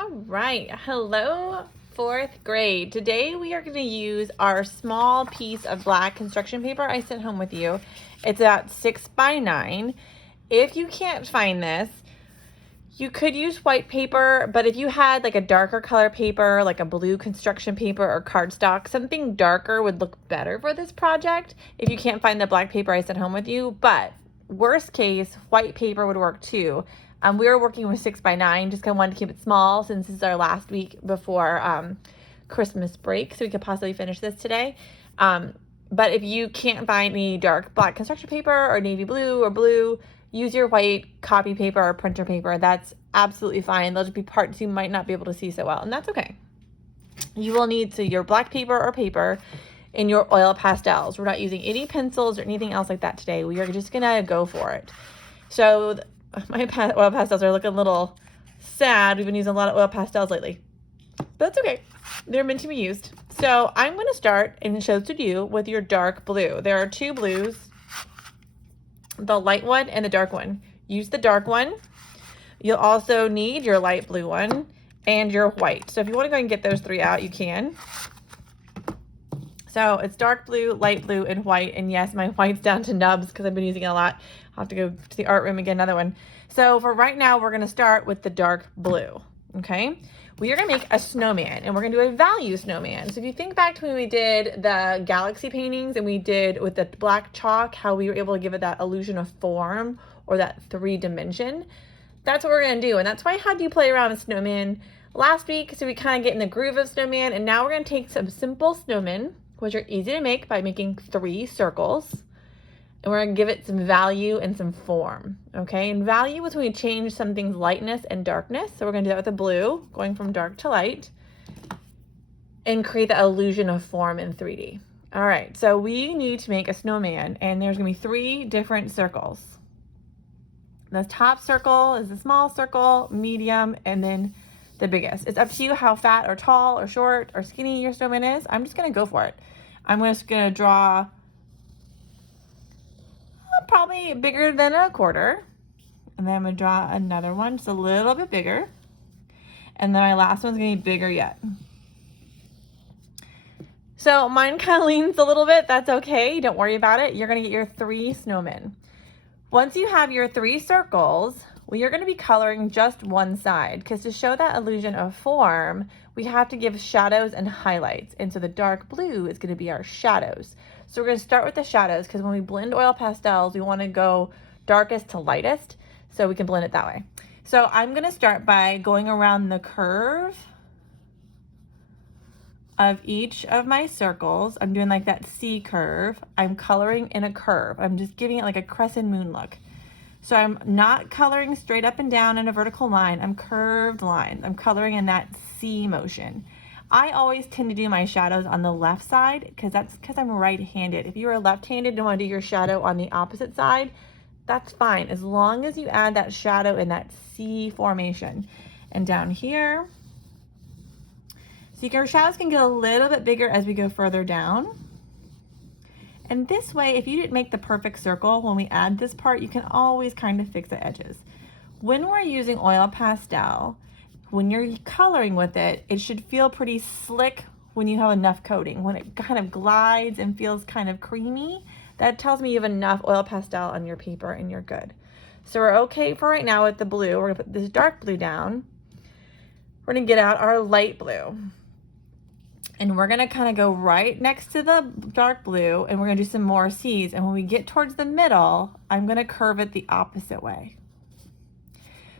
All right, hello fourth grade. Today we are going to use our small piece of black construction paper I sent home with you. It's about 6 by 9. If you can't find this, you could use white paper, but if you had like a darker color paper, like a blue construction paper or cardstock, something darker would look better for this project if you can't find the black paper I sent home with you. But worst case, white paper would work too. We were working with 6 by 9, just kind of wanted to keep it small since this is our last week before Christmas break, so we could possibly finish this today. But if you can't find any dark black construction paper or navy blue or blue, use your white copy paper or printer paper. That's absolutely fine. There'll just be parts you might not be able to see so well, and that's okay. You will need your black paper or paper and your oil pastels. We're not using any pencils or anything else like that today. We are just gonna go for it. So my oil pastels are looking a little sad. We've been using a lot of oil pastels lately, but that's okay. They're meant to be used. So I'm going to start and show to you with your dark blue. There are two blues, the light one and the dark one. Use the dark one. You'll also need your light blue one and your white. So if you want to go and get those three out, you can. So it's dark blue, light blue, and white. And yes, my white's down to nubs because I've been using it a lot. I'll have to go to the art room and get another one. So for right now, we're going to start with the dark blue, okay? We are going to make a snowman, and we're going to do a value snowman. So if you think back to when we did the galaxy paintings and we did with the black chalk, how we were able to give it that illusion of form or that 3-dimension, that's what we're going to do. And that's why I had you play around with snowman last week, so we kind of get in the groove of snowman. And now we're going to take some simple snowmen, which are easy to make by making 3 circles. And we're going to give it some value and some form, okay? And value is when we change something's lightness and darkness. So we're going to do that with the blue, going from dark to light, and create the illusion of form in 3D. All right, so we need to make a snowman, and there's going to be 3 different circles. The top circle is the small circle, medium, and then the biggest. It's up to you how fat or tall or short or skinny your snowman is. I'm just going to go for it. I'm just going to draw probably bigger than a quarter. And then I'm going to draw another one just a little bit bigger. And then my last one's going to be bigger yet. So mine kind of leans a little bit. That's okay. Don't worry about it. You're going to get your 3 snowmen. Once you have your 3 circles, we are going to be coloring just one side, because to show that illusion of form, we have to give shadows and highlights. And so the dark blue is going to be our shadows. So we're going to start with the shadows, because when we blend oil pastels, we want to go darkest to lightest, so we can blend it that way. So I'm going to start by going around the curve of each of my circles. I'm doing like that C curve. I'm coloring in a curve. I'm just giving it like a crescent moon look. So I'm not coloring straight up and down in a vertical line. I'm curved lines. I'm coloring in that C motion. I always tend to do my shadows on the left side because I'm right-handed. If you're left-handed and want to do your shadow on the opposite side, that's fine, as long as you add that shadow in that C formation. And down here, so your shadows can get a little bit bigger as we go further down. And this way, if you didn't make the perfect circle when we add this part, you can always kind of fix the edges. When we're using oil pastel, when you're coloring with it, it should feel pretty slick when you have enough coating. When it kind of glides and feels kind of creamy, that tells me you have enough oil pastel on your paper and you're good. So we're okay for right now with the blue. We're gonna put this dark blue down. We're gonna get out our light blue. And we're gonna kind of go right next to the dark blue, and we're gonna do some more C's. And when we get towards the middle, I'm gonna curve it the opposite way.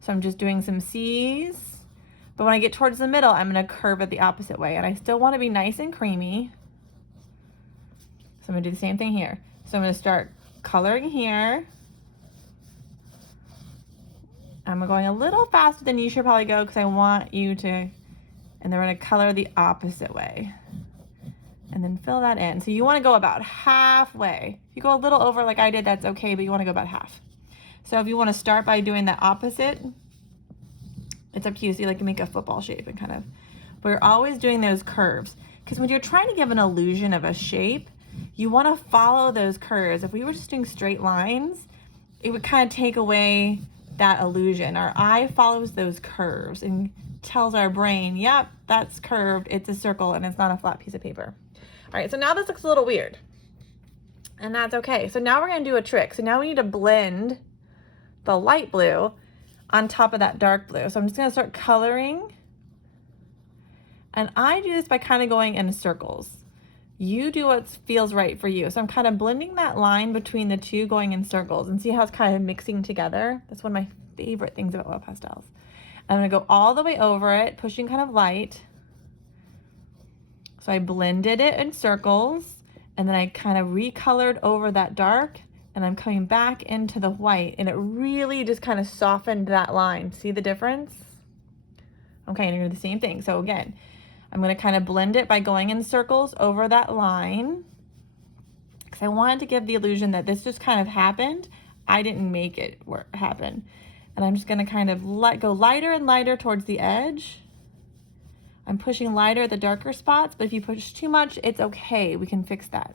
So I'm just doing some C's, but when I get towards the middle, I'm gonna curve it the opposite way. And I still wanna be nice and creamy. So I'm gonna do the same thing here. So I'm gonna start coloring here. I'm going a little faster than you should probably go because I want you to, and then we're gonna color the opposite way. And then fill that in. So you wanna go about halfway. If you go a little over like I did, that's okay, but you wanna go about half. So if you wanna start by doing the opposite, it's up to you. So you like to make a football shape and kind of, but you're always doing those curves. Because when you're trying to give an illusion of a shape, you wanna follow those curves. If we were just doing straight lines, it would kind of take away that illusion. Our eye follows those curves and tells our brain, yep, that's curved, it's a circle, and it's not a flat piece of paper. All right, so now this looks a little weird, and that's okay. So now we're gonna do a trick. So now we need to blend the light blue on top of that dark blue. So I'm just gonna start coloring, and I do this by kind of going in circles. You do what feels right for you. So I'm kind of blending that line between the two, going in circles, and see how it's kind of mixing together. That's one of my favorite things about oil pastels. I'm gonna go all the way over it, pushing kind of light. So I blended it in circles, and then I kind of recolored over that dark, and I'm coming back into the white, and it really just kind of softened that line. See the difference? Okay, and you're gonna do the same thing. So again, I'm gonna kind of blend it by going in circles over that line, because I wanted to give the illusion that this just kind of happened. I didn't make it happen. And I'm just gonna kind of go lighter and lighter towards the edge. I'm pushing lighter at the darker spots, but if you push too much, it's okay, we can fix that.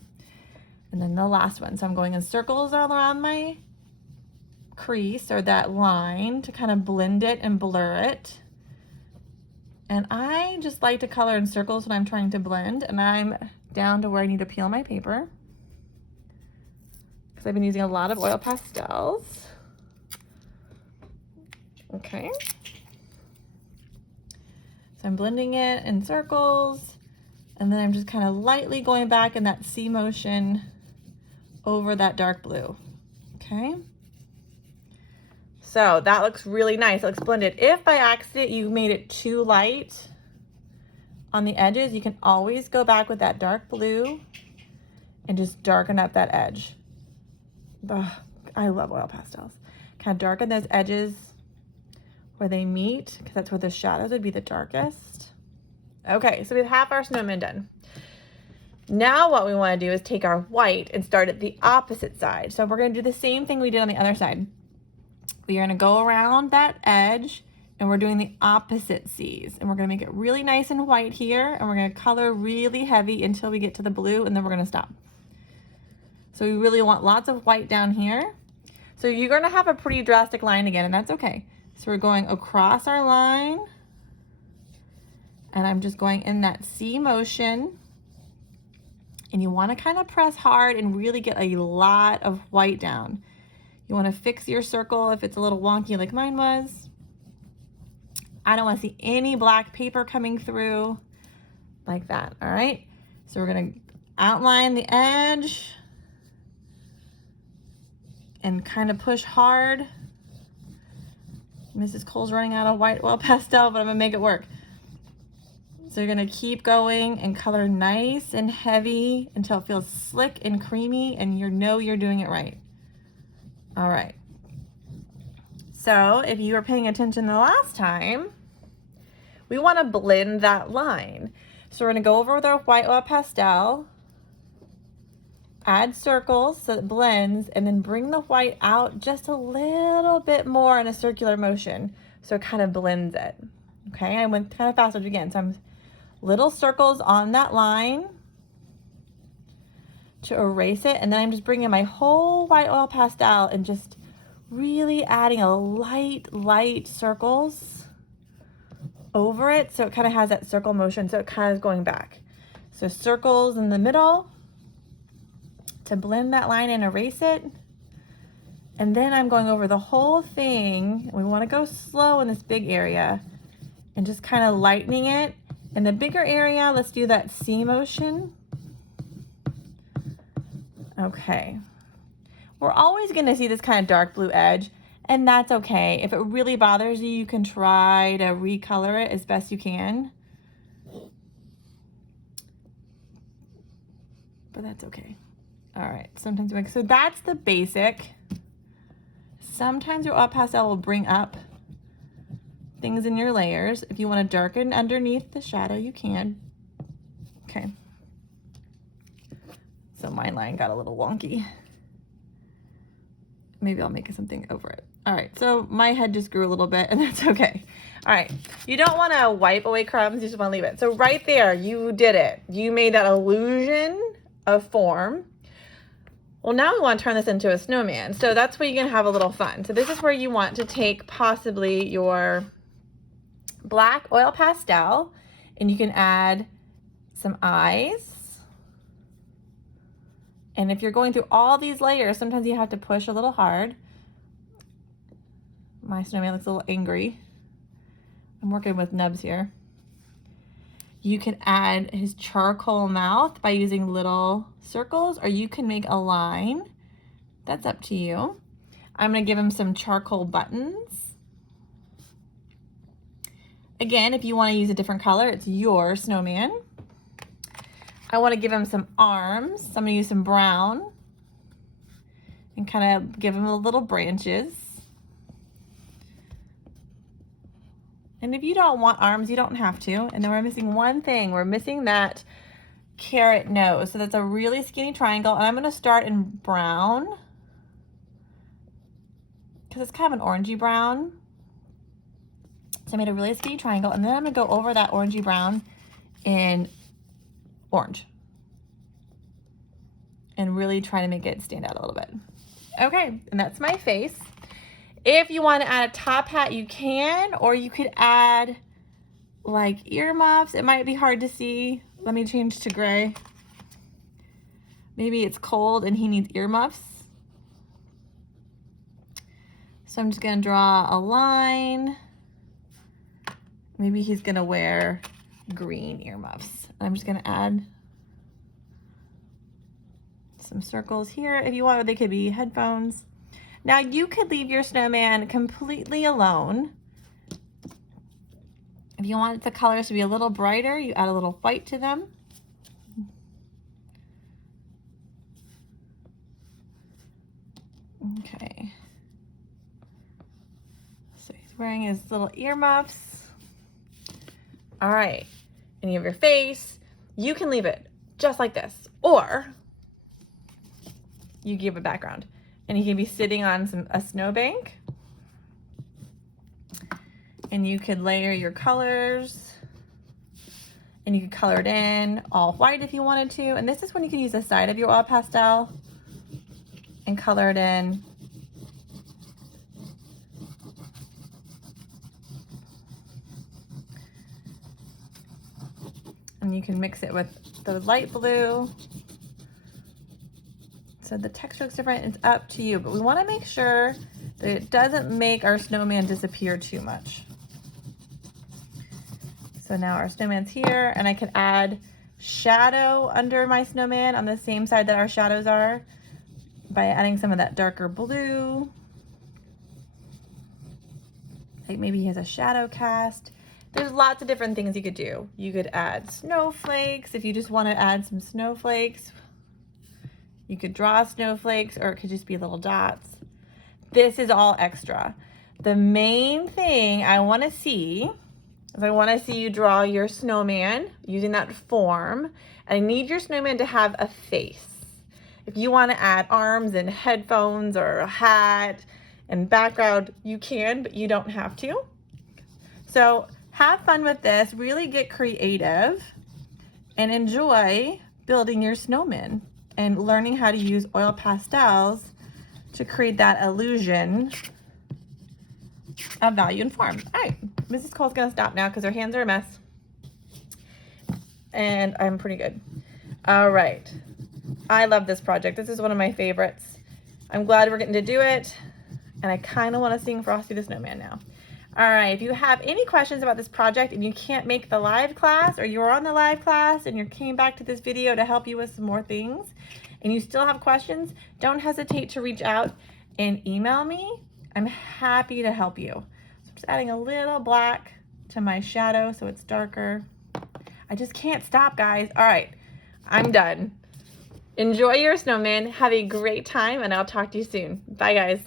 And then the last one, so I'm going in circles all around my crease, or that line, to kind of blend it and blur it. And I just like to color in circles when I'm trying to blend, and I'm down to where I need to peel my paper, because I've been using a lot of oil pastels. Okay. So I'm blending it in circles, and then I'm just kind of lightly going back in that C motion over that dark blue. Okay. So that looks really nice. It looks blended. If by accident you made it too light on the edges, you can always go back with that dark blue and just darken up that edge. Ugh, I love oil pastels. Kind of darken those edges where they meet, because that's where the shadows would be the darkest. Okay, so we have half our snowman done. Now what we want to do is take our white and start at the opposite side. So we're going to do the same thing we did on the other side. We are going to go around that edge, and we're doing the opposite C's, and we're going to make it really nice and white here, and we're going to color really heavy until we get to the blue, and then we're going to stop. So we really want lots of white down here. So you're going to have a pretty drastic line again, and that's okay. So we're going across our line, and I'm just going in that C motion, and you want to kind of press hard and really get a lot of white down. You want to fix your circle if it's a little wonky like mine was. I don't want to see any black paper coming through like that. All right, so we're going to outline the edge and kind of push hard. Mrs. Cole's running out of white oil pastel, but I'm gonna make it work. So you're gonna keep going and color nice and heavy until it feels slick and creamy, and you know you're doing it right. All right. So if you were paying attention the last time, we wanna blend that line. So we're gonna go over with our white oil pastel, add circles so it blends, and then bring the white out just a little bit more in a circular motion so it kind of blends it. Okay, I went kind of faster again. So I'm little circles on that line to erase it, and then I'm just bringing my whole white oil pastel and just really adding a light circles over it so it kind of has that circle motion, so it kind of is going back. So circles in the middle to blend that line and erase it. And then I'm going over the whole thing. We want to go slow in this big area and just kind of lightening it. In the bigger area, let's do that C motion. Okay. We're always going to see this kind of dark blue edge, and that's okay. If it really bothers you, you can try to recolor it as best you can. But that's okay. All right, sometimes so that's the basic. Sometimes your oil pastel will bring up things in your layers. If you want to darken underneath the shadow, you can. Okay. So my line got a little wonky. Maybe I'll make something over it. All right, so my head just grew a little bit, and that's okay. All right, you don't want to wipe away crumbs, you just want to leave it. So right there, you did it. You made that illusion of form. Well, now we want to turn this into a snowman. So that's where you can have a little fun. So this is where you want to take possibly your black oil pastel, and you can add some eyes. And if you're going through all these layers, sometimes you have to push a little hard. My snowman looks a little angry. I'm working with nubs here. You can add his charcoal mouth by using little circles, or you can make a line. That's up to you. I'm gonna give him some charcoal buttons. Again, if you wanna use a different color, it's your snowman. I wanna give him some arms. So I'm gonna use some brown and kind of give him little branches. And if you don't want arms, you don't have to. And then we're missing one thing. We're missing that carrot nose. So that's a really skinny triangle. And I'm gonna start in brown because it's kind of an orangey brown. So I made a really skinny triangle, and then I'm gonna go over that orangey brown in orange and really try to make it stand out a little bit. Okay, and that's my face. If you want to add a top hat, you can, or you could add like earmuffs. It might be hard to see. Let me change to gray. Maybe it's cold and he needs earmuffs. So I'm just gonna draw a line. Maybe he's gonna wear green earmuffs. I'm just gonna add some circles here. If you want, they could be headphones. Now you could leave your snowman completely alone. If you want the colors to be a little brighter, you add a little white to them. Okay. So he's wearing his little earmuffs. All right, and you have your face. You can leave it just like this, or you give a background. And you can be sitting on a snowbank, and you could layer your colors, and you could color it in all white if you wanted to. And this is when you can use the side of your oil pastel and color it in. And you can mix it with the light blue. So the texture looks different, it's up to you, but we wanna make sure that it doesn't make our snowman disappear too much. So now our snowman's here, and I can add shadow under my snowman on the same side that our shadows are by adding some of that darker blue. Like maybe he has a shadow cast. There's lots of different things you could do. You could add snowflakes if you just wanna add some snowflakes. You could draw snowflakes, or it could just be little dots. This is all extra. The main thing I want to see is I want to see you draw your snowman using that form. And I need your snowman to have a face. If you want to add arms and headphones or a hat and background, you can, but you don't have to. So have fun with this, really get creative, and enjoy building your snowman and learning how to use oil pastels to create that illusion of value and form. All right, Mrs. Cole's gonna stop now because her hands are a mess. And I'm pretty good. All right, I love this project. This is one of my favorites. I'm glad we're getting to do it. And I kind of want to sing Frosty the Snowman now. All right, if you have any questions about this project and you can't make the live class, or you're on the live class and you came back to this video to help you with some more things, and you still have questions, don't hesitate to reach out and email me. I'm happy to help you. So I'm just adding a little black to my shadow so it's darker. I just can't stop, guys. All right, I'm done. Enjoy your snowman. Have a great time, and I'll talk to you soon. Bye, guys.